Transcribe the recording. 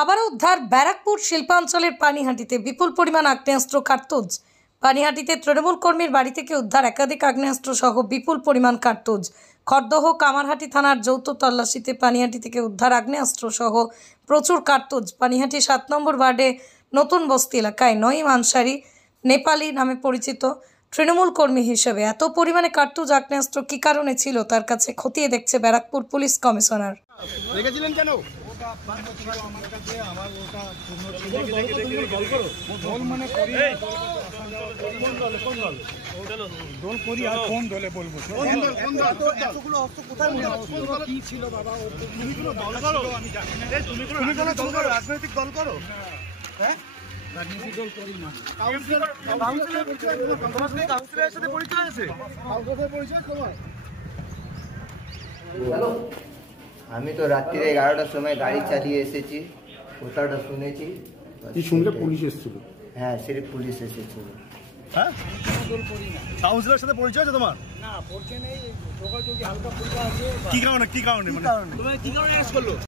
আবারও উদ্ধার ব্যারাকপুর শিল্পাঞ্চলের পানিহাটিতে বিপুল পরিমাণ আগ্নেয়াস্ত্র কার্তুজ। পানিহাটিতে তৃণমূল কর্মীর বাড়ি থেকে উদ্ধার একাধিক আগ্নেয়াস্ত্র সহ বিপুল পরিমাণ কার্তুজ। খড়দহ কামারহাটি থানার যৌথ তল্লাশিতে পানিহাটি থেকে উদ্ধার আগ্নেয়াস্ত্র সহ প্রচুর কার্তুজ। পানিহাটি 7 নম্বর ওয়ার্ডে নতুন বস্তি এলাকায় নঈম আনসারি নেপালি নামে পরিচিত তৃণমূল কর্মী হিসেবে এত পরিমাণে কার্তুজ আগ্নেয়াস্ত্র কী কারণে ছিল তার কাছে খতিয়ে দেখছে ব্যারাকপুর পুলিশ কমিশনার। রেখেছিলেন কেন? রাজনৈতিক দল করো? হ্যাঁ, রাজনৈতিক দল করি না। কাউন্সিলরের সাথে পরিচয় আছে? আমি তো রাত্রিরে 11টার সময় গাড়ি চালিয়ে এসেছি, কোথাওটা শুনেছি। কি শুনলে পুলিশ এসেছিল? হ্যাঁ, সিরিফ পুলিশ এসেছিল। হ্যাঁ, কাউন্সিলরের সাথে পরিচয় আছে তোমার? না, পরিচয় নেই, যোগাযোগী হালকা ফুলকা আছে। কি কারণে মানে কি কারণে অ্যারেস্ট করলো?